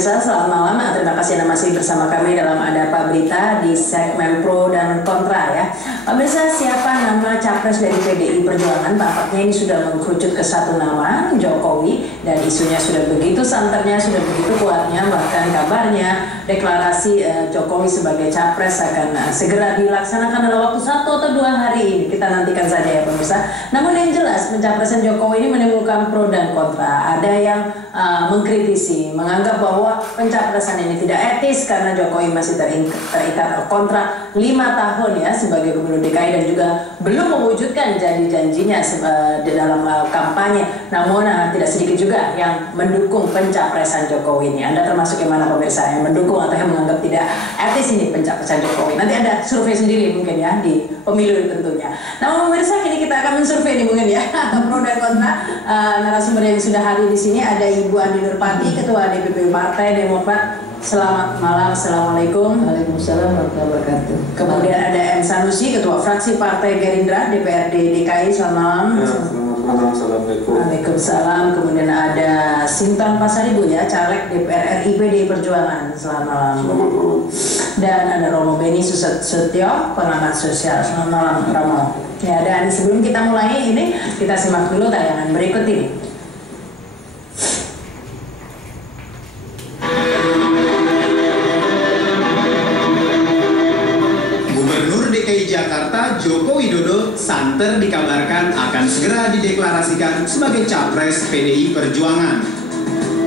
pemirsa, selamat malam. Terima kasih Anda masih bersama kami dalam Ada Apa Berita di segmen pro dan kontra ya. Pemirsa, siapa nama capres dari PDI Perjuangan? Tampaknya ini sudah mengkerucut ke satu nama, Jokowi, dan isunya sudah begitu santernya, sudah begitu kuatnya, bahkan kabarnya deklarasi Jokowi sebagai capres akan segera dilaksanakan dalam waktu 1 atau 2 hari ini. Kita nantikan saja ya pemirsa. Namun yang jelas pencapresan Jokowi ini menimbulkan pro dan kontra. Ada yang mengkritisi, menganggap bahwa pencapresan ini tidak etis karena Jokowi masih terikat kontrak 5 tahun ya sebagai gubernur DKI dan juga belum mewujudkan janji-janjinya di dalam kampanye. Namun tidak sedikit juga yang mendukung pencapresan Jokowi ini. Anda termasuk yang mana pemirsa, yang mendukung atau yang menganggap tidak etis ini pencapresan Jokowi? Nanti ada survei sendiri mungkin ya di pemilu tentunya. Namun pemirsa, kini kita akan mensurvei nih mungkin ya pro dan kontra. Narasumber yang sudah hadir di sini ada Ibu Andi Nurpati, Ketua DPP Partai Demokrat. Selamat malam, assalamualaikum. Waalaikumsalam warahmatullahi wabarakatuh. Kemudian ada M. Sanusi, Ketua Fraksi Partai Gerindra DPRD DKI. Selamat malam. Selamat malam, assalamualaikum. Waalaikumsalam. Kemudian ada Sinton Pasaribu ya, Caleg DPR RI PDI Perjuangan. Selamat malam. Selamat malam. Dan ada Romo Beni Susetio, pengamat sosial. Selamat malam Romo. Ya, dan sebelum kita mulai ini, kita simak dulu tayangan berikut ini. Gubernur DKI Jakarta Joko Widodo santer dikabarkan akan segera dideklarasikan sebagai capres PDI Perjuangan.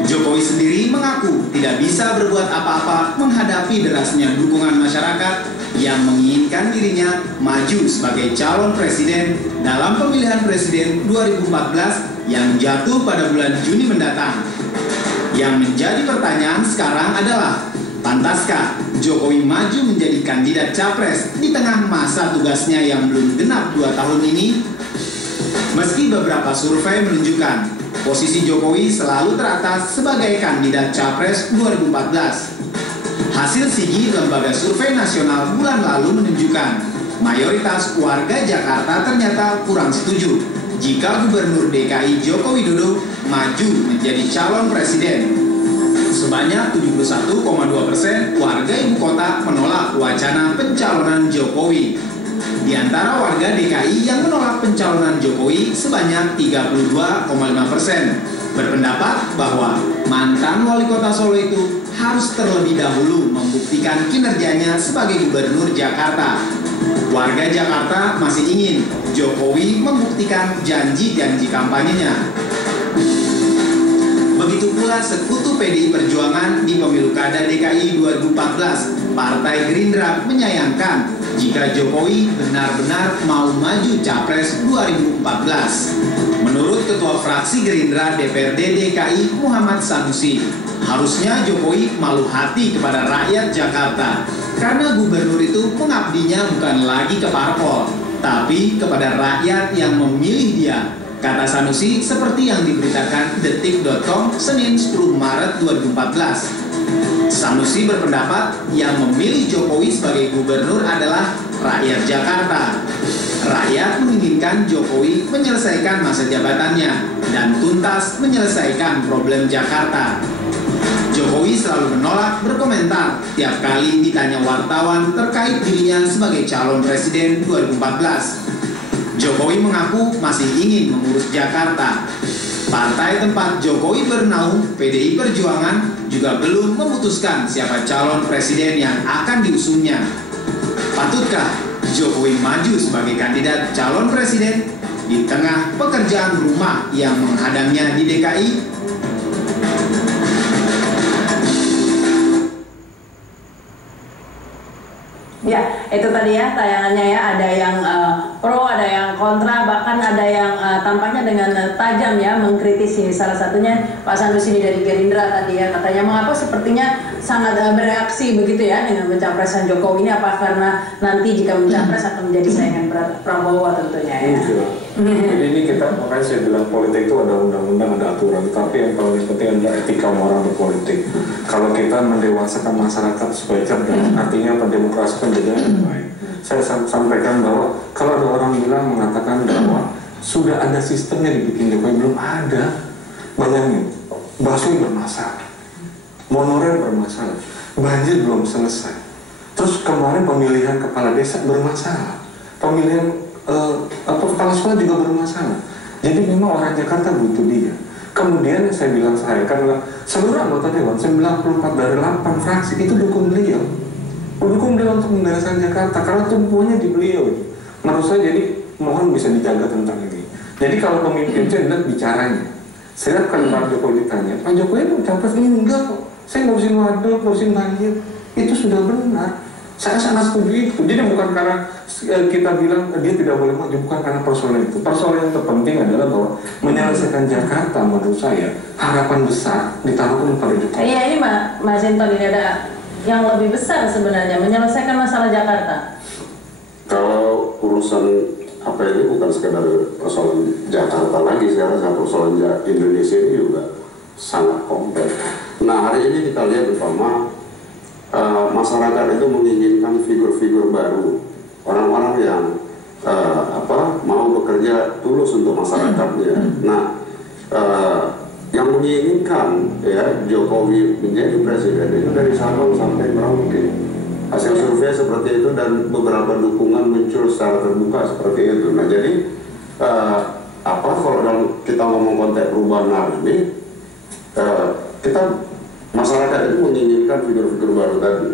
Jokowi sendiri mengaku tidak bisa berbuat apa-apa menghadapi derasnya dukungan masyarakat yang menginginkan dirinya maju sebagai calon presiden dalam pemilihan presiden 2014 yang jatuh pada bulan Juni mendatang. Yang menjadi pertanyaan sekarang adalah, pantaskah Jokowi maju menjadi kandidat capres di tengah masa tugasnya yang belum genap 2 tahun ini? Meski beberapa survei menunjukkan posisi Jokowi selalu teratas sebagai kandidat capres 2014. Hasil SIGI Lembaga Survei Nasional bulan lalu menunjukkan mayoritas warga Jakarta ternyata kurang setuju jika Gubernur DKI Joko Widodo maju menjadi calon presiden. Sebanyak 71,2% warga ibu kota menolak wacana pencalonan Jokowi. Di antara warga DKI yang menolak pencalonan Jokowi sebanyak 32,5% berpendapat bahwa mantan wali kota Solo itu harus terlebih dahulu membuktikan kinerjanya sebagai gubernur Jakarta. Warga Jakarta masih ingin Jokowi membuktikan janji-janji kampanyenya. Begitu pula sekutu PDI Perjuangan di pemilu Kada DKI 2014. Partai Gerindra menyayangkan jika Jokowi benar-benar mau maju capres 2014. Menurut Ketua Fraksi Gerindra DPRD DKI Muhammad Sanusi, harusnya Jokowi malu hati kepada rakyat Jakarta karena gubernur itu pengabdinya bukan lagi ke parpol, tapi kepada rakyat yang memilih dia. Kata Sanusi seperti yang diberitakan detik.com Senin 10 Maret 2014. Sanusi berpendapat yang memilih Jokowi sebagai gubernur adalah rakyat Jakarta. Rakyat menginginkan Jokowi menyelesaikan masa jabatannya dan tuntas menyelesaikan problem Jakarta. Jokowi selalu menolak berkomentar tiap kali ditanya wartawan terkait dirinya sebagai calon presiden 2014. Jokowi mengaku masih ingin mengurus Jakarta. Partai tempat Jokowi bernaung, PDI Perjuangan, juga belum memutuskan siapa calon presiden yang akan diusungnya. Patutkah Jokowi maju sebagai kandidat calon presiden di tengah pekerjaan rumah yang menghadangnya di DKI? Ya, itu tadi ya tayangannya ya, ada yang pro, ada yang kontra, bahkan ada yang tampaknya dengan tajam ya mengkritisi. Salah satunya Pak Sanusi ini dari Gerindra tadi ya, katanya mengapa sepertinya sangat bereaksi begitu ya dengan pencapresan Jokowi ini, apa karena nanti jika mencapres akan menjadi saingan Prabowo tentunya ya. Jadi ini kita, makanya saya bilang politik itu ada undang-undang, ada aturan, tapi yang paling penting adalah etika moral berpolitik. Kalau kita mendewasakan masyarakat supaya cerdas, artinya pendemokrasikan dengan baik. Saya sampaikan bahwa kalau ada orang bilang mengatakan bahwa sudah ada sistemnya dibikin Jokowi, belum ada. Bayangin, bakso bermasak, monorail bermasalah, banjir belum selesai. Terus kemarin pemilihan kepala desa bermasalah, pemilihan kepala sekolah juga bermasalah. Jadi memang orang Jakarta butuh dia. Kemudian saya bilang karena seluruh anggota Dewan 94 dari 8 fraksi itu dukung beliau untuk membereskan Jakarta karena tumpuannya di beliau. Menurut saya jadi mohon bisa dijaga tentang ini. Jadi kalau pemimpin cenderung bicaranya, saya kan Pak Jokowi ditanya, Pak Jokowi mau capres ini enggak kok. Saya ngurusin waduk, ngurusin banjir, itu sudah benar. Saya sangat setuju itu. Jadi bukan karena kita bilang dia tidak boleh maju, bukan karena persoalan itu. Persoalan yang terpenting adalah bahwa menyelesaikan Jakarta menurut saya harapan besar ditaruhkan kepada Jokowi. Iya ini Mas Hinton, ini ada yang lebih besar sebenarnya menyelesaikan masalah Jakarta. Kalau urusan apa ini bukan sekedar persoalan Jakarta lagi, sekarang persoalan Indonesia ini juga sangat kompleks. Nah hari ini kita lihat bersama masyarakat itu menginginkan figur-figur baru, orang-orang yang mau bekerja tulus untuk masyarakatnya. Nah yang menginginkan ya Jokowi menjadi presiden itu dari Sabang sampai Merauke. Hasil survei seperti itu dan beberapa dukungan muncul secara terbuka seperti itu. Nah jadi kalau kita ngomong konteks perubahan hari ini, kita masyarakat itu menginginkan figur-figur baru tadi,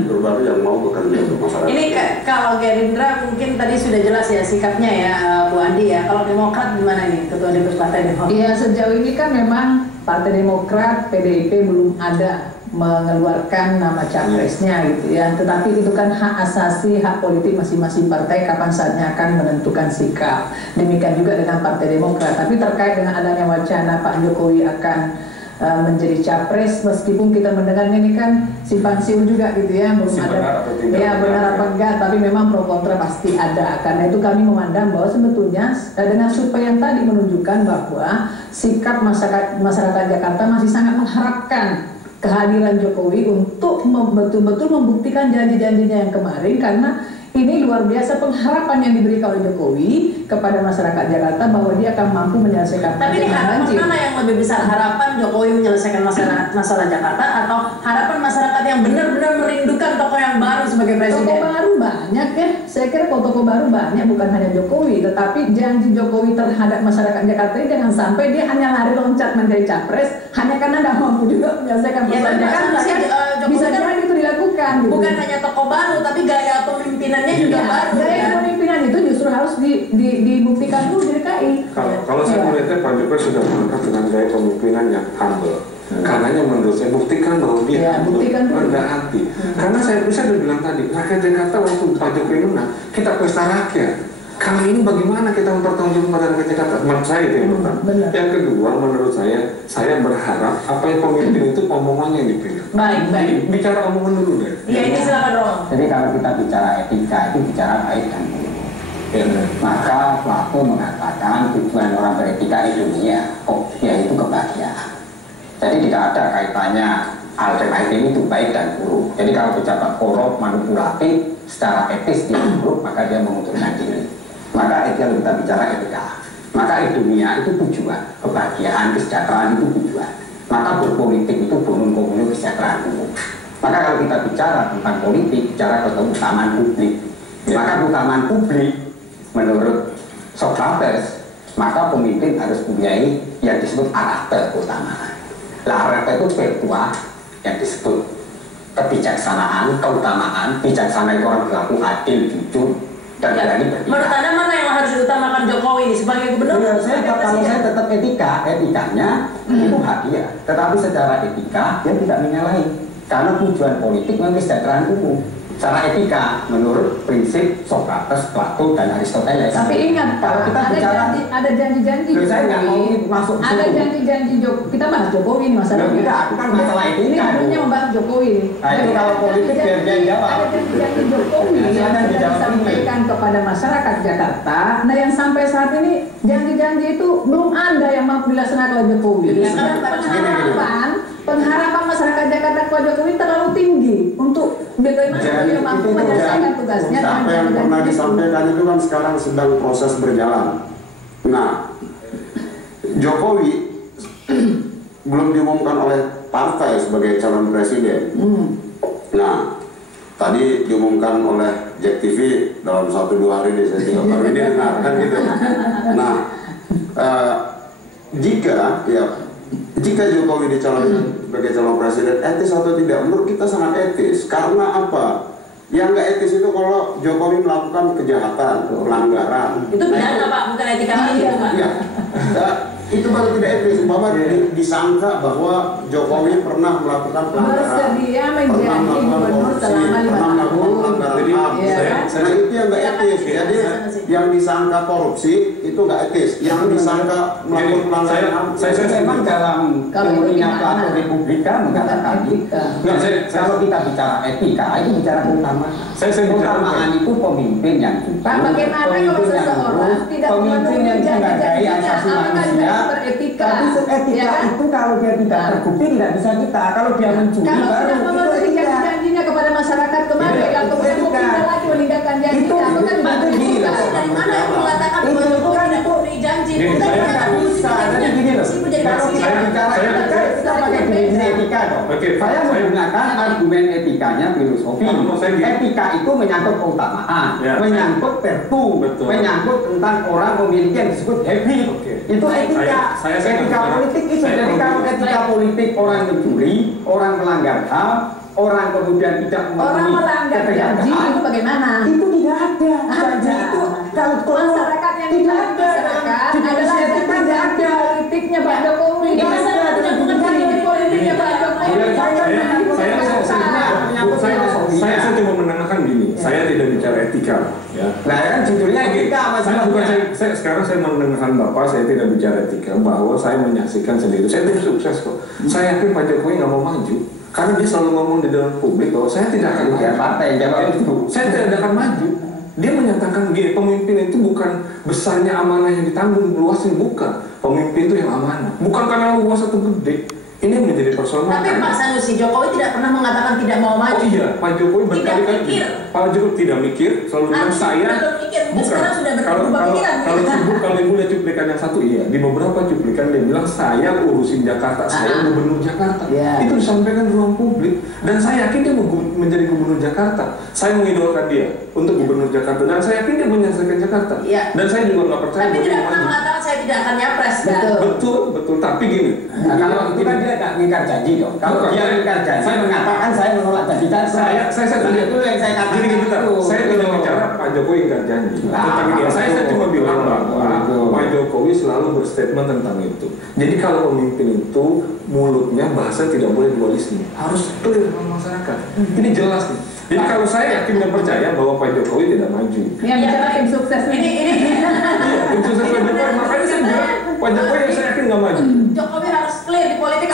figur baru yang mau bekerja untuk masyarakat. Ini kalau Gerindra mungkin tadi sudah jelas ya sikapnya ya Bu Andi ya. Kalau Demokrat gimana nih Ketua DPS Partai Demokrat? Iya, sejauh ini kan memang Partai Demokrat, PDIP belum ada mengeluarkan nama capresnya gitu ya. Tetapi itu kan hak asasi, hak politik masing-masing partai kapan saatnya akan menentukan sikap. Demikian juga dengan Partai Demokrat. Tapi terkait dengan adanya wacana Pak Jokowi akan menjadi capres, meskipun kita mendengarnya ini kan simpang siur juga gitu ya, belum ada ya benar apa enggak, tapi memang pro kontra pasti ada. Karena itu kami memandang bahwa sebetulnya dengan survei yang tadi menunjukkan bahwa sikap masyarakat Jakarta masih sangat mengharapkan kehadiran Jokowi untuk betul-betul membuktikan janji-janjinya yang kemarin, karena ini luar biasa pengharapan yang diberikan oleh Jokowi kepada masyarakat Jakarta bahwa dia akan mampu menyelesaikan. Tapi ini harapan mana yang lebih besar? Harapan Jokowi menyelesaikan masalah Jakarta atau harapan masyarakat yang benar-benar merindukan tokoh yang baru sebagai presiden? Tokoh baru banyak ya. Saya kira tokoh baru banyak, bukan hanya Jokowi, tetapi janji Jokowi terhadap masyarakat Jakarta ini jangan sampai dia hanya lari loncat menjadi capres hanya karena tidak mampu juga menyelesaikan masalah Jakarta. Bisa jadi itu dilakukan. Gitu. Bukan hanya tokoh baru, tapi gaya pemimpinannya juga baru. Gaya pemimpinan itu justru harus dibuktikan dulu di DKI. Kalau saya melihatnya Pak Jokowi sudah mengangkat dengan gaya pemimpinan yang humble. Karenanya menurut saya buktikan bahwa dia rendah hati. Karena saya bisa bilang tadi, rakyat Jakarta waktu Pak Jokowi menang, kita pesta rakyat. Kali ini bagaimana kita mempertanggungjawabkan rakyat Jakarta? Menurut saya itu yang pertama. Yang kedua, menurut saya berharap apa yang pemimpin itu omongannya yang dipilih. Baik. Bicara omongan dulu deh. Iya, ini silakan Rom. Jadi kalau kita bicara etika itu bicara baik dan buruk. Maka Plato mengatakan tujuan orang beretika di dunia yaitu kebahagiaan. Jadi tidak ada kaitannya alternatif itu baik dan buruk. Jadi kalau pejabat korup, manipulatif, secara etis dia buruk, maka dia mengundurkan diri. Maka kalau kita bicara etika, maka di dunia itu tujuan, kebahagiaan, kesejahteraan itu tujuan. Maka berpolitik itu bonum komunum kesejahteraan umum. Maka kalau kita bicara tentang politik, bicara keutamaan publik. Maka keutamaan publik menurut Socrates, maka pemimpin harus mempunyai yang disebut karakter keutamaan. Karakter itu spiritual yang disebut kebijaksanaan, keutamaan. Bijaksana itu orang berlaku adil, jujur, dan berani berpihak. Menurut Anda mana yang harus diutamakan Jokowi ini sebagai gubernur? Kalau saya tetap etikanya itu hak dia. Tetapi secara etika dia tidak menyalahi. Karena tujuan politik memang kesejahteraan umum. Secara etika menurut prinsip Socrates, Plato, dan Aristoteles. Tapi ingat kalau kita ada janji-janji Jokowi. Saya nggak mau masuk ada janji-janji Jokowi. Kita bahas Jokowi ini masalah. Tidak, kan masalah etika. Ini sebenarnya membahas Jokowi. Nah, itu kalau politik biar dia jawab. Ada janji-janji Jokowi yang sudah disampaikan kepada masyarakat Jakarta. Nah, yang sampai saat ini janji-janji itu belum ada yang mampu dilaksanakan oleh Jokowi. Pengharapan masyarakat Jakarta kepada Jokowi terlalu tinggi untuk bagaimana dia mampu menyelesaikan tugasnya. Apa yang pernah disampaikan itu kan sekarang sedang proses berjalan. Nah, Jokowi belum diumumkan oleh partai sebagai calon presiden. Nah, tadi diumumkan oleh Jack TV dalam 1-2 hari ini, saya juga baru ini dengar kan gitu. Nah, jika Jokowi dicalonkan sebagai calon presiden, etis atau tidak? Menurut kita sangat etis. Karena apa? Yang nggak etis itu kalau Jokowi melakukan kejahatan, pelanggaran. Itu pidana Pak, bukan etika lagi Pak. Iya. Itu baru tidak etis. Umpama disangka bahwa Jokowi pernah melakukan pelanggaran, bersedia menjadi gubernur selama 5 tahun. Nah itu yang nggak etis. Jadi yang disangka korupsi itu nggak etis. Yang disangka melakukan pelanggaran, saya memang dalam teorinya Plato Republika mengatakan kalau kita bicara etika itu bicara keutamaan. Keutamaan itu pemimpin yang jujur, Pak, bagaimana kalau seseorang tidak pemimpin yang menghargai asasi manusia. Beretika. Tapi etika itu kalau dia tidak terbukti tidak bisa kita. Kalau dia mencuri Kalau baru sudah memenuhi janji-janjinya kepada masyarakat kemarin, yang kemudian tidak lagi meninggalkan janji, itu kan dari mana yang mengatakan bahwa Jokowi tidak memenuhi janji? Jadi gini loh, kalau kita bicara etika, kita pakai definisi etika dong. Saya menggunakan argumen etikanya filosofi. Etika itu menyangkut keutamaan, menyangkut virtu, menyangkut tentang orang memiliki yang disebut habit. Itu etika. Etika politik itu. Jadi kalau etika politik orang mencuri, orang melanggar HAM, orang kemudian tidak orang melanggar janji itu bagaimana? Itu tidak ada. Janji itu kalau masyarakat yang tidak ada. Adalah tidak ada politiknya Pak Jokowi. Masyarakat tidak mengerti politiknya Pak Jokowi. Saya cuma menanyakan gini. Saya tidak bicara etika, ya. Nah kan judulnya etika, sekarang saya mendengarkan Bapak, saya tidak bicara etika, bahwa saya menyaksikan sendiri. Saya tim sukses kok. Saya yakin Pak Jokowi nggak mau maju, karena dia selalu ngomong di dalam publik bahwa saya tidak akan maju. Partai jawab itu. Saya tidak akan maju. Dia menyatakan gini, pemimpin itu bukan besarnya amanah yang ditanggung, luasnya bukan. Pemimpin itu yang amanah, bukan karena luas atau gede. Ini menjadi persoalan. Tapi Pak Sanusi, Jokowi tidak pernah mengatakan tidak mau maju. Oh iya, Pak Jokowi berkali-kali. Pak Jokowi tidak mikir, selalu bilang saya. Bukan. Sekarang sudah berubah pikiran. Kalau ibu lihat cuplikan yang satu, iya. Di beberapa cuplikan dia bilang saya urusin Jakarta, saya gubernur Jakarta. Itu disampaikan di ruang publik. Dan saya yakin dia mau menjadi gubernur Jakarta. Saya mengidolakan dia untuk gubernur Jakarta. Dan saya yakin dia menyelesaikan Jakarta. Dan saya juga nggak percaya. Tapi tidak pernah mengatakan saya tidak akan nyapres. Betul. Tapi gini. Kalau itu kan dia tidak ingkar janji dong. Kalau dia ingkar janji, saya mengatakan saya menolak janji. Saya itu yang saya katakan. Saya tidak bicara Pak Jokowi ingkar janji. Saya cuma bilang bahwa Pak Jokowi selalu berstatement tentang itu. Jadi kalau pemimpin itu mulutnya bahasa tidak boleh dualisme, harus clear sama masyarakat. Ini jelas nih. Jadi kalau saya yakin dan percaya bahwa Pak Jokowi tidak maju. Yang bicara tim sukses ini. Tim sukses Pak Jokowi, makanya saya bilang Pak Jokowi yang saya yakin nggak maju. Jokowi harus clear di politik.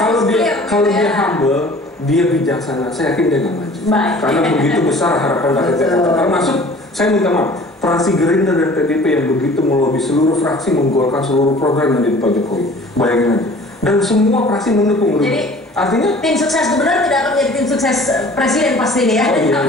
Kalau dia humble, dia bijaksana, saya yakin dia nggak maju. Karena begitu besar harapan rakyat Jakarta. Termasuk saya minta maaf, fraksi Gerindra dan PDIP yang begitu melobi seluruh fraksi menggolkan seluruh program yang dari Pak Jokowi. Bayangin aja. Dan semua fraksi mendukung. Jadi artinya tim sukses gubernur tidak akan menjadi tim sukses presiden pasti ini ya. Oh iya.